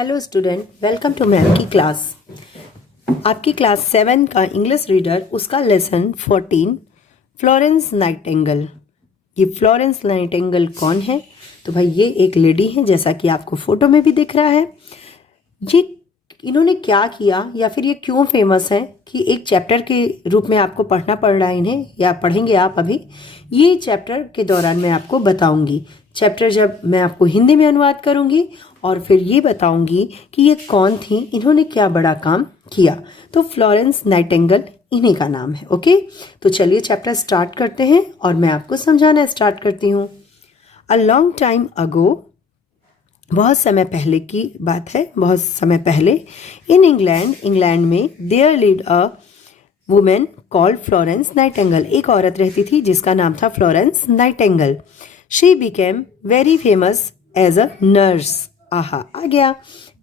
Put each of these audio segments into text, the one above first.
Hello student, welcome to ma'am की class. आपकी class 7 का इंग्लिश रीडर, उसका लेसन 14 फ्लोरेंस नाइटिंगेल। ये फ्लोरेंस नाइटिंगेल कौन है? तो भाई ये एक लेडी है, जैसा कि आपको फोटो में भी दिख रहा है। ये इन्होंने क्या किया या फिर ये क्यों फेमस है कि एक चैप्टर के रूप में आपको पढ़ना पड़ रहा है इन्हें, या पढ़ेंगे आप अभी। ये चैप्टर के दौरान मैं आपको बताऊंगी। चैप्टर जब मैं आपको हिंदी में अनुवाद करूंगी और फिर ये बताऊंगी कि ये कौन थी, इन्होंने क्या बड़ा काम किया। तो फ्लोरेंस नाइटिंगेल इन्हीं का नाम है। ओके, तो चलिए चैप्टर स्टार्ट करते हैं और मैं आपको समझाना स्टार्ट करती हूँ। अ लॉन्ग टाइम अगो, बहुत समय पहले की बात है, बहुत समय पहले, इन इंग्लैंड में there lived a woman called Florence Nightingale. एक औरत रहती थी जिसका नाम था Florence Nightingale. She became very famous as a nurse. आहा, आ गया,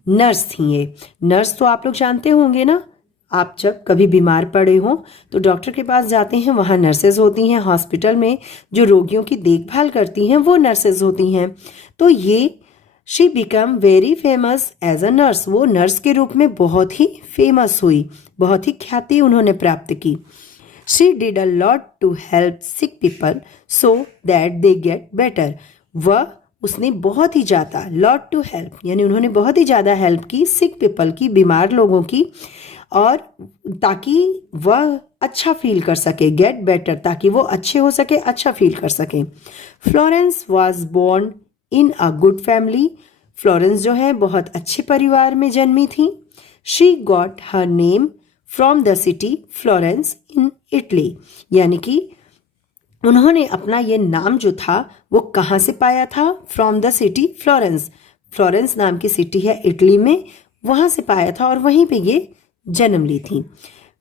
नर्स थी ये। नर्स तो आप लोग जानते होंगे ना, आप जब कभी बीमार पड़े हो तो डॉक्टर के पास जाते हैं, वहाँ नर्सेज होती हैं। हॉस्पिटल में जो रोगियों की देखभाल करती हैं वो नर्सेज होती हैं। तो ये she become very famous as a nurse, वो नर्स के रूप में बहुत ही फेमस हुई, बहुत ही ख्याति उन्होंने प्राप्त की। She did a lot to help sick people so that they get better. वह उसने बहुत ही ज़्यादा, लॉट टू हेल्प यानी उन्होंने बहुत ही ज़्यादा हेल्प की सिक पीपल की, बीमार लोगों की, और ताकि वह अच्छा फील कर सके, गेट बेटर ताकि वो अच्छे हो सके, अच्छा फील कर सके। Florence was born in a good family. Florence जो है बहुत अच्छे परिवार में जन्मी थी। She got her name from the city Florence in Italy, यानी कि उन्होंने अपना ये नाम जो था वो कहाँ से पाया था? From the city Florence. Florence नाम की सिटी है इटली में, वहाँ से पाया था और वहीं पे ये जन्म ली थी।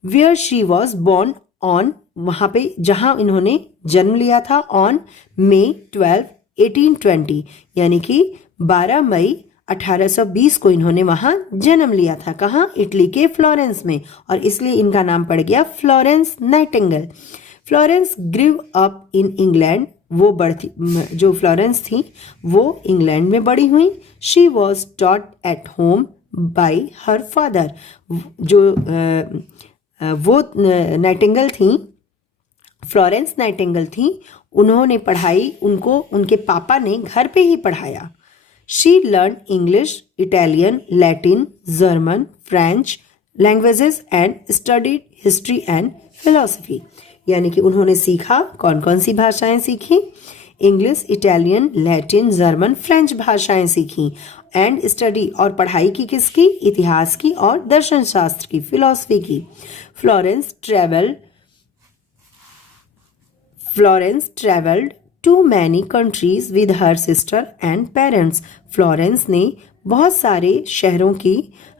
Where she was born on, वहाँ पे जहाँ इन्होंने जन्म लिया था, ऑन May 12, 1820, यानी कि 12 मई 1820 को इन्होंने वहाँ जन्म लिया था। कहाँ? इटली के फ्लोरेंस में, और इसलिए इनका नाम पड़ गया Florence Nightingale. Florence grew up in England, वो बढ़ती, जो फ्लोरेंस थी वो इंग्लैंड में बड़ी हुई। She was taught at home by her father, जो वो नाइटिंगेल थी, फ्लोरेंस नाइटिंगेल थी, उन्होंने पढ़ाई, उनको उनके पापा ने घर पे ही पढ़ाया। She learn English, Italian, Latin, German, French languages and studied history and philosophy, यानी कि उन्होंने सीखा, कौन कौन सी भाषाएं सीखी? English, Italian, Latin, German, French भाषाएं सीखी। एंड स्टडी, और पढ़ाई की किसकी? इतिहास की और दर्शन शास्त्र की, फिलोसफी की। Florence travelled to many countries with her sister and parents. Florence ने बहुत सारे शहरों की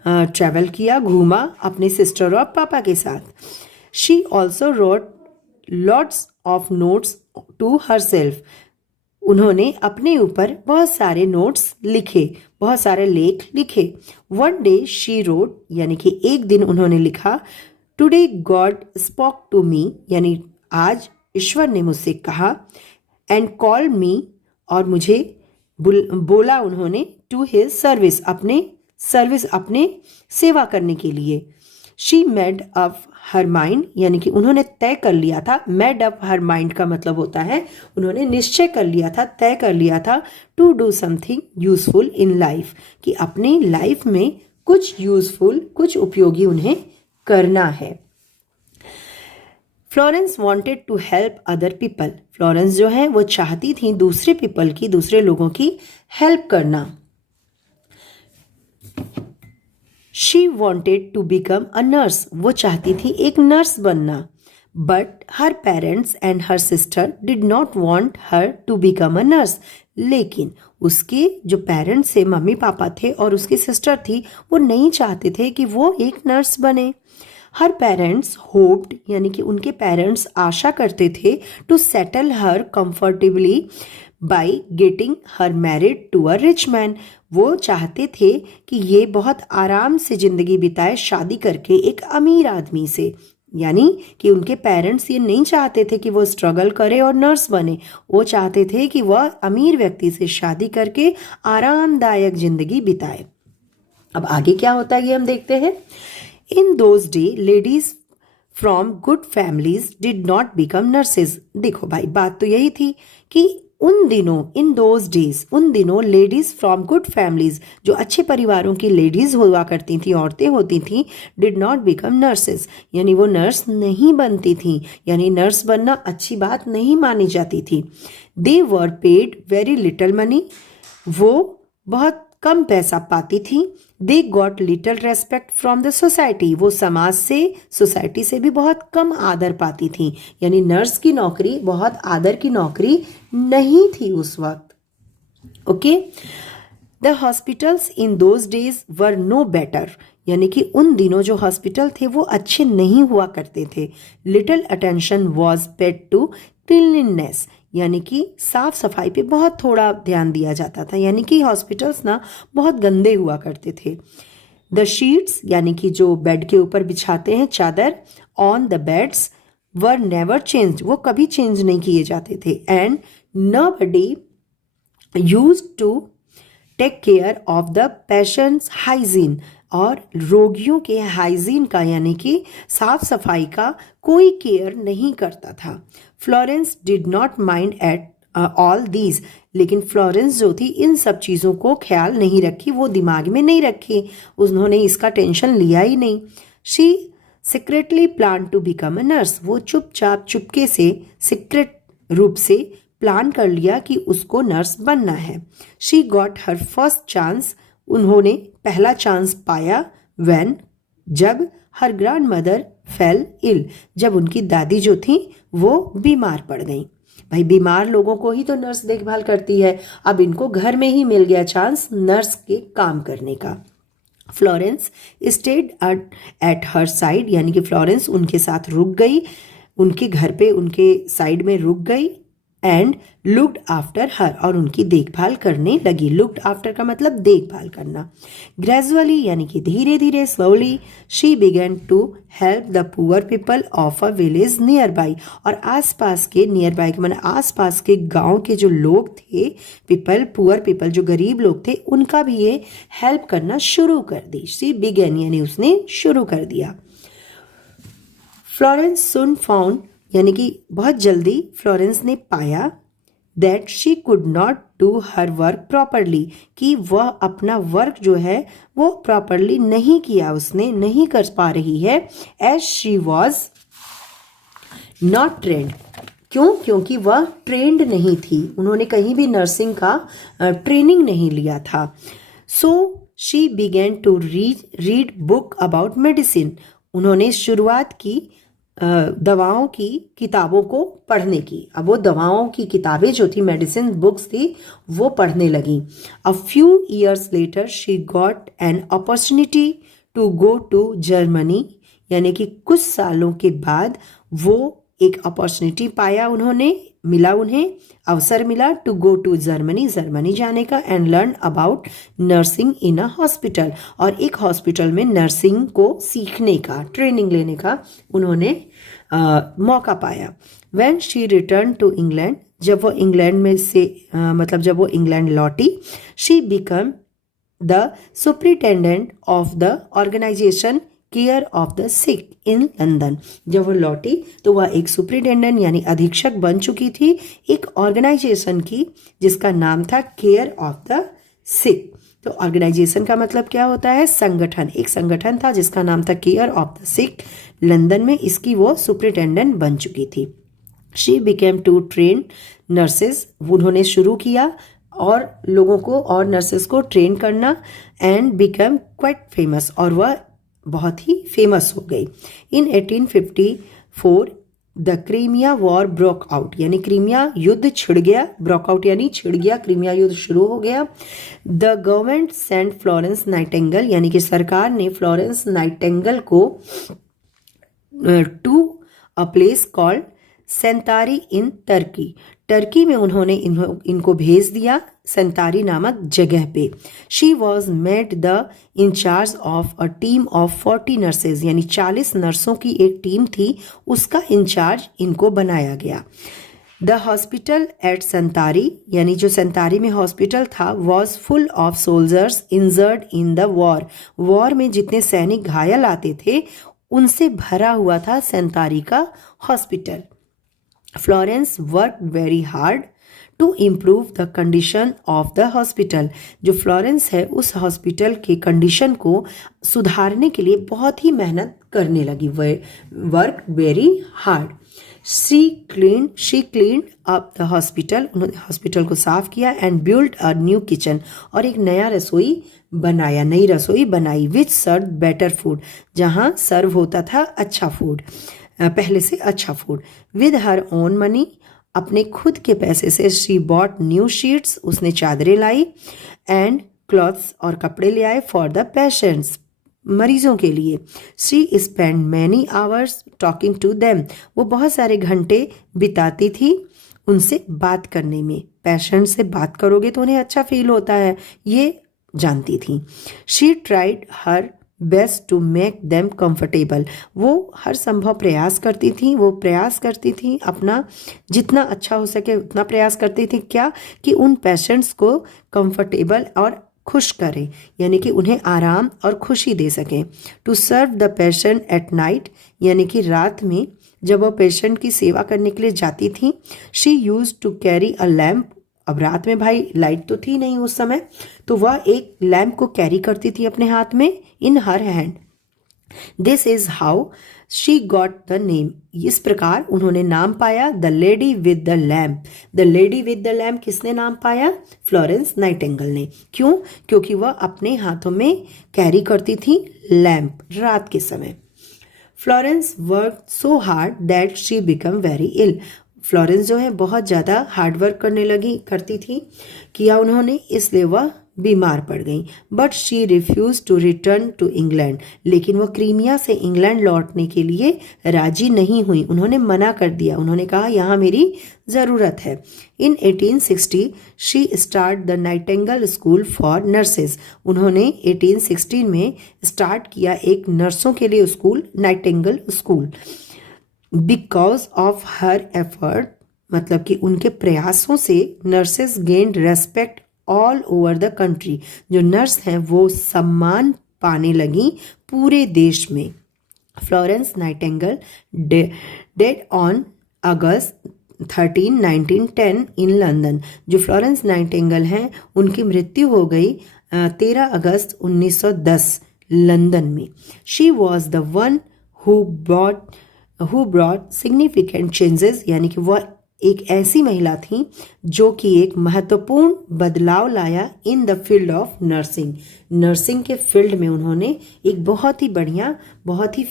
ट्रेवल किया, घूमा अपने सिस्टर और पापा के साथ। She also wrote lots of notes to herself. उन्होंने अपने ऊपर बहुत सारे नोट्स लिखे, बहुत सारे लेख लिखे। वन डे शी रोट, यानी कि एक दिन उन्होंने लिखा, today God spoke to me, यानी आज ईश्वर ने मुझसे कहा, एंड कॉल मी, और मुझे बोला उन्होंने, टू हिज सर्विस, अपने सेवा करने के लिए। She made up her mind, यानी कि उन्होंने तय कर लिया था। मेड अप हर माइंड का मतलब होता है उन्होंने निश्चय कर लिया था, तय कर लिया था, to do something useful in life, कि अपनी लाइफ में कुछ यूजफुल, कुछ उपयोगी उन्हें करना है। Florence wanted to help other people. Florence जो है वो चाहती थी दूसरे पीपल की, दूसरे लोगों की हेल्प करना। She wanted to become a nurse, वो चाहती थी एक नर्स बनना। But her parents and her sister did not want her to become a nurse, लेकिन उसके जो पेरेंट्स थे, मम्मी पापा थे, और उसकी सिस्टर थी, वो नहीं चाहते थे कि वो एक नर्स बने। हर पेरेंट्स होप्ड, यानी कि उनके पेरेंट्स आशा करते थे, to settle her comfortably by getting her married to a rich man. वो चाहते थे कि ये बहुत आराम से जिंदगी बिताए शादी करके एक अमीर आदमी से, यानी कि उनके पेरेंट्स ये नहीं चाहते थे कि वो स्ट्रगल करे और नर्स बने, वो चाहते थे कि वह अमीर व्यक्ति से शादी करके आरामदायक जिंदगी बिताए। अब आगे क्या होता है ये हम देखते हैं। In those day ladies from good families did not become nurses. देखो भाई बात तो यही थी कि उन दिनों, इन दोज डेज, उन दिनों लेडीज फ्रॉम गुड फैमिलीज, जो अच्छे परिवारों की लेडीज हुआ करती थी, औरतें होती थी, डिड नॉट बिकम नर्सेज, यानी वो नर्स नहीं बनती थी, यानी नर्स बनना अच्छी बात नहीं मानी जाती थी। They were paid very little money, वो बहुत कम पैसा पाती थी। They got little respect from the society, वो समाज से, सोसाइटी से भी बहुत कम आदर पाती थी, यानी नर्स की नौकरी बहुत आदर की नौकरी नहीं थी उस वक्त। Okay, the hospitals in those days were no better, यानी कि उन दिनों जो हॉस्पिटल थे वो अच्छे नहीं हुआ करते थे। Little attention was paid to cleanliness, यानी कि साफ सफाई पे बहुत थोड़ा ध्यान दिया जाता था, यानी कि हॉस्पिटल्स ना बहुत गंदे हुआ करते थे। द शीट्स, यानी कि जो बेड के ऊपर बिछाते हैं चादर, on the beds were never change, वो कभी चेंज नहीं किए जाते थे। And nobody used to take care of the patients hygiene, और रोगियों के हाइजीन का, यानी कि साफ सफाई का कोई केयर नहीं करता था। Florence did not mind at all these, लेकिन फ्लोरेंस जो थी इन सब चीज़ों को ख्याल नहीं रखी, वो दिमाग में नहीं रखी, उन्होंने इसका टेंशन लिया ही नहीं। She secretly plan to become a nurse, वो चुपचाप चुपके से सीक्रेट रूप से प्लान कर लिया कि उसको नर्स बनना है। She got her first chance, उन्होंने पहला चांस पाया। व्हेन, जब हर ग्रैंड मदर फेल इल, जब उनकी दादी जो थी वो बीमार पड़ गई। भाई बीमार लोगों को ही तो नर्स देखभाल करती है, अब इनको घर में ही मिल गया चांस नर्स के काम करने का। Florence stayed at her side, यानी कि फ्लोरेंस उनके साथ रुक गई, उनके घर पे उनके साइड में रुक गई। एंड लुक्ड आफ्टर हर, और उनकी देखभाल करने लगी। लुक्ड आफ्टर का मतलब देखभाल करना। ग्रेजुअली, यानी कि धीरे धीरे, slowly, she began to help the poor people of a village nearby, और आसपास के, नियर बाई के मतलब आसपास के गांव के जो लोग थे, पीपल, पुअर पीपल, जो गरीब लोग थे, उनका भी ये हेल्प करना शुरू कर दी। शी बिगेन, यानी उसने शुरू कर दिया। फ्लोरेंस सुन फाउंड, यानी कि बहुत जल्दी फ्लोरेंस ने पाया that she could not do her work properly, कि वह अपना वर्क जो है वो प्रॉपरली नहीं किया, उसने नहीं कर पा रही है। As she was not trained, क्यों? क्योंकि वह ट्रेंड नहीं थी, उन्होंने कहीं भी नर्सिंग का ट्रेनिंग नहीं लिया था। So she began to read book about medicine, उन्होंने शुरुआत की दवाओं की किताबों को पढ़ने की। अब वो दवाओं की किताबें जो थी, मेडिसिन बुक्स थी, वो पढ़ने लगी। A few years later she got an opportunity to go to Germany, यानी कि कुछ सालों के बाद वो एक अपॉर्चुनिटी पाया, उन्होंने मिला, उन्हें अवसर मिला to go to Germany, Germany जाने का, and learn about nursing in a hospital, और एक हॉस्पिटल में नर्सिंग को सीखने का, ट्रेनिंग लेने का उन्होंने मौका पाया। When she return to England, जब वो इंग्लैंड में से मतलब जब वो इंग्लैंड लौटी, she become the superintendent of the organisation care of the sick in London. जब वो लौटी तो वह एक सुपरिटेंडेंट यानी अधीक्षक बन चुकी थी एक ऑर्गेनाइजेशन की, जिसका नाम था केयर ऑफ द सिक। तो ऑर्गेनाइजेशन का मतलब क्या होता है? संगठन। एक संगठन था जिसका नाम था care of the sick, London में इसकी वो सुपरिटेंडेंट बन चुकी थी। She became to train nurses, उन्होंने शुरू किया और लोगों को और नर्सेज को ट्रेन करना, एंड बिकम क्वाइट फेमस, और वह बहुत ही फेमस हो गई। इन 1854 the Crimea war broke out, यानी क्रीमिया युद्ध छिड़ गया, ब्रोक आउट यानी छिड़ गया, क्रीमिया युद्ध शुरू हो गया। The government sent Florence Nightingale, यानी कि सरकार ने फ्लोरेंस नाइटिंगेल को to a place called Scutari in Turkey, Turkey में उन्होंने इनको भेज दिया, सेंतारी नामक जगह पे। She was made the in charge of a team of 40 nurses, यानी 40 नर्सों की एक टीम थी, उसका इंचार्ज इनको बनाया गया। द हॉस्पिटल एट संतारी, यानी जो संतारी में हॉस्पिटल था, was full of soldiers injured in the war. War में जितने सैनिक घायल आते थे उनसे भरा हुआ था संतारी का hospital. Florence work very hard to improve the condition of the hospital. जो फ्लोरेंस है उस हॉस्पिटल के कंडीशन को सुधारने के लिए बहुत ही मेहनत करने लगी। Work very hard. She clean up the hospital, उन्होंने हॉस्पिटल को साफ किया। And build a new kitchen, और एक नया रसोई बनाया, नई रसोई बनाई। विच सर्व बेटर फूड, जहाँ सर्व होता था अच्छा फूड, पहले से अच्छा food. With her own money, अपने खुद के पैसे से। शी बॉट न्यू शीट्स, उसने चादरें लाई। एंड क्लॉथ्स, और कपड़े ले आए। फॉर द पेशेंट्स, मरीजों के लिए। She spend many hours talking to them, वो बहुत सारे घंटे बिताती थी उनसे बात करने में। पेशेंट से बात करोगे तो उन्हें अच्छा फील होता है, ये जानती थी। She tried her best to make them comfortable, वो हर संभव प्रयास करती थी, अपना जितना अच्छा हो सके उतना प्रयास करती थी। क्या कि उन पेशेंट्स को कंफर्टेबल और खुश करें, यानी कि उन्हें आराम और खुशी दे सकें। To serve the patient at night, यानी कि रात में जब वह पेशेंट की सेवा करने के लिए जाती थी। She use to carry a lamp, अब रात में भाई लाइट तो थी नहीं उस समय, तो वह एक लैम्प को कैरी करती थी अपने हाथ में, in her hand. This is how she got the name, इस प्रकार उन्होंने नाम पाया the lady with the lamp. The lady with the lamp किसने नाम पाया? फ्लोरेंस नाइटिंगेल ने। क्यों? क्योंकि वह अपने हाथों में कैरी करती थी लैम्प रात के समय। Florence work so hard that she become very ill, Florence जो है बहुत ज़्यादा हार्डवर्क करती थी किया उन्होंने, इसलिए वह बीमार पड़ गई। But she refuse to return to England, लेकिन वह क्रीमिया से इंग्लैंड लौटने के लिए राजी नहीं हुई, उन्होंने मना कर दिया। उन्होंने कहा यहाँ मेरी ज़रूरत है। इन 1860 she start the Nightingale school for nurses, उन्होंने 1816 में स्टार्ट किया एक नर्सों के लिए school, Nightingale school. Because of her effort, मतलब कि उनके प्रयासों से nurses gained respect all over the country, जो नर्स हैं वो सम्मान पाने लगी पूरे देश में। Florence Nightingale dead on August 13, 1910 in London, जो फ्लोरेंस नाइटिंगेल हैं उनकी मृत्यु हो गई 13 अगस्त 1910 लंदन में। She was the one who brought significant changes, यानी कि वह एक ऐसी महिला थी जो कि एक महत्वपूर्ण बदलाव लाया in the field of nursing, nursing के फील्ड में उन्होंने एक बहुत ही बढ़िया, बहुत ही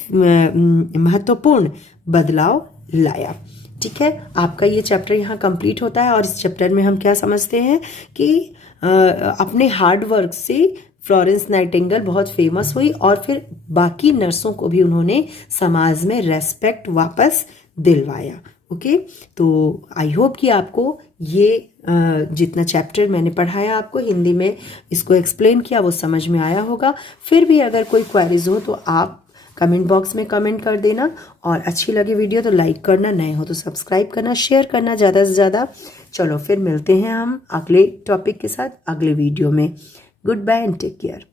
महत्वपूर्ण बदलाव लाया। ठीक है, आपका ये चैप्टर यहाँ कंप्लीट होता है और इस चैप्टर में हम क्या समझते हैं कि अपने हार्ड वर्क से फ्लोरेंस नाइटिंगेल बहुत फेमस हुई और फिर बाकी नर्सों को भी उन्होंने समाज में रेस्पेक्ट वापस दिलवाया। ओके, तो आई होप कि आपको ये जितना चैप्टर मैंने पढ़ाया आपको हिंदी में इसको एक्सप्लेन किया वो समझ में आया होगा। फिर भी अगर कोई क्वेरीज हो तो आप कमेंट बॉक्स में कमेंट कर देना, और अच्छी लगे वीडियो तो लाइक करना, नए हो तो सब्सक्राइब करना, शेयर करना ज़्यादा से ज़्यादा। चलो फिर मिलते हैं हम अगले टॉपिक के साथ अगले वीडियो में। Goodbye and take care.